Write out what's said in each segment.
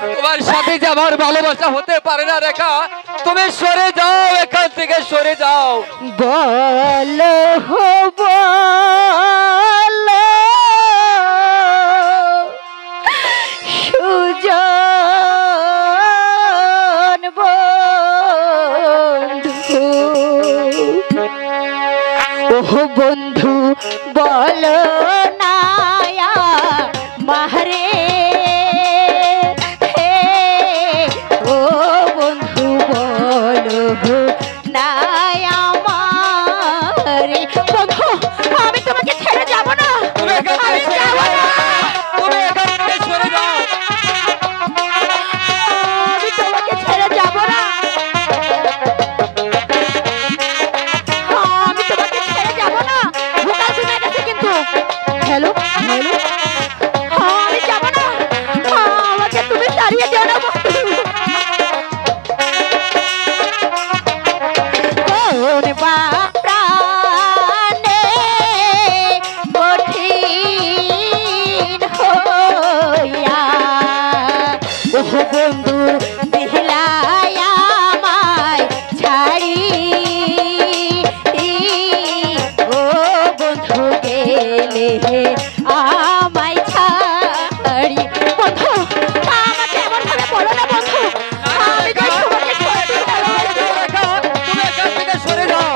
তোমার সাথে যে আমার ভালোবাসা হতে পারে না রেখা, তুমি সরে যাও, এখান থেকে সরে যাও। বলো বলো সুজন বন্ধু, ও বন্ধু বলো না মারে, ও বন্ধু বলো না আমারে। বন্ধু আমি তোমাকে ছেড়ে যাব না, তুমি এখান থেকে আমি যাব না, তুমি এখান থেকে সরে যাও। আমি তোমাকে ছেড়ে যাব না, আমি তোমাকে ছেড়ে যাব না। ভোকাল শুনে গেছে কিন্তু। হ্যালো হ্যালো, আমি যাব না, আমাকে তুমি তাড়িয়ে দিও না বন্ধু। কোন বা প্রাণে কঠিন হইয়া ও বন্ধু দিলাই আমায় ছাড়ি, ও বন্ধু গেলে আমায় ছাড়ি। বন্ধু আমাকে এমন ভাবে বলো না বন্ধু, আমি যে তোমাকে ছেড়ে দিব না। রেখা, তুমি এখান থেকে সরে যাও।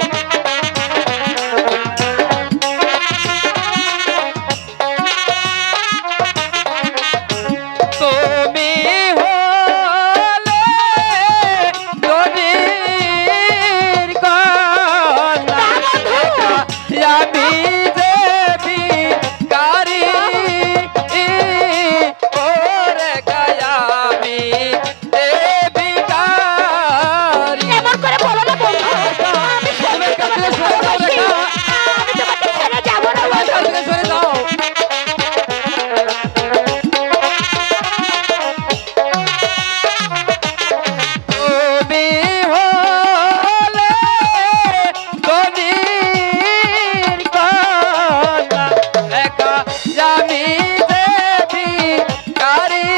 তুমি হলে নদীর কন্যা, আমি যে ভিখারি, ও রেখা আমি যে ভিখারি। এমন করে বলো না বন্ধু, আমি তুমি এখান থেকে সরে যাও ভালোবাসি, রেখা, আমি তোমাকে ছেড়ে যাব না এখান বন্ধু। থেকে সরে যাও। তুমি হলে নদীর কন্যা, একা আমি যে ভিখারি,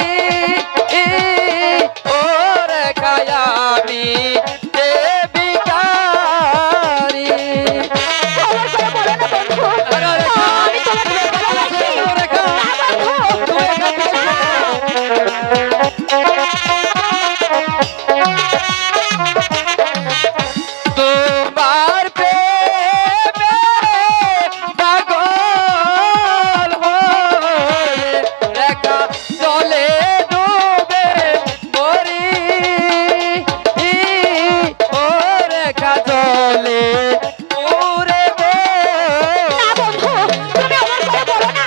ও রেখা আমি যে ভিখারি। এমন করে বলো না বন্ধু, আরে রেখা, আমি তোমাকে ভালোবাসি। রেখা, না বন্ধু, তুমি এখান থেকে সরে যাও। তোমার প্রেমে পাগল হয়ে রেখা জলে ডুবে মরি, ও রেখা জলে পুরে না বন্ধু, তুমি এমন করে বলো না,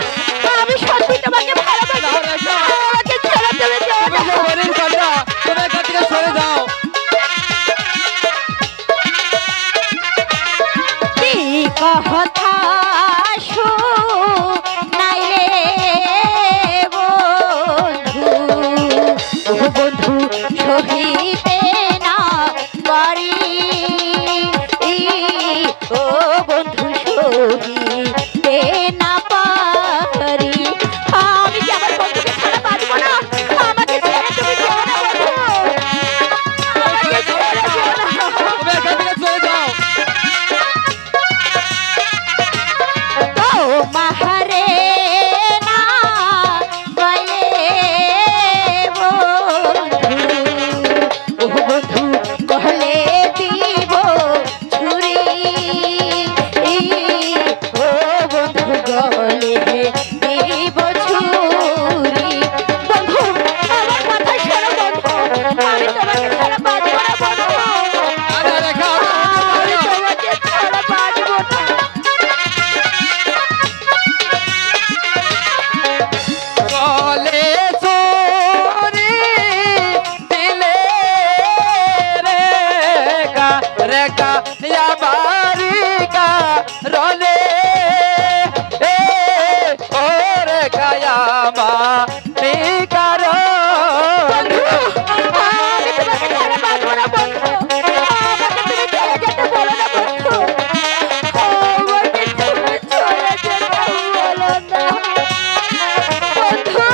আমি সত্যি তোমাকে ভালোবাসি, না রেখা, আমাকে ছেড়ে চলে যেও তুমি না। যে মরির কন্যা, তুমি এখান থেকে সরে যাও। কি কথা শুনাইলে বন্ধু, ও বন্ধু সহিতে না পারি, ও বন্ধু সহিতে না পারি। আমি কি আমার বন্ধুকে ছাড়া বাঁচব না, আমাকে ছেড়ে তুমি যেও না বন্ধু, আমাকে ছেড়ে যেও না। তুমি এখান থেকে সরে যাও। ও মাহারে না বলে বন্ধু, ও বন্ধু কহলে দিব ছুরি, ও বন্ধু গলে দিব ছুরি। বন্ধু আমার কথা শোনো বন্ধু, আমি তোমাকে ছাড়া বাঁচব না বন্ধু, আরে রেখা, আমি তোমাকে ছাড়া বাঁচব না। গলে চুরি দিলে রেখা, রেখা আমারিকা রলে, ও রেখা আমারিকা রলে। আমি তোমাকে ছাড়া বাঁচব না বন্ধু, আমাকে তুমি ছেড়ে যেতে বলো না বন্ধু, আমাকে তুমি চলে যেতে বলো না বন্ধু।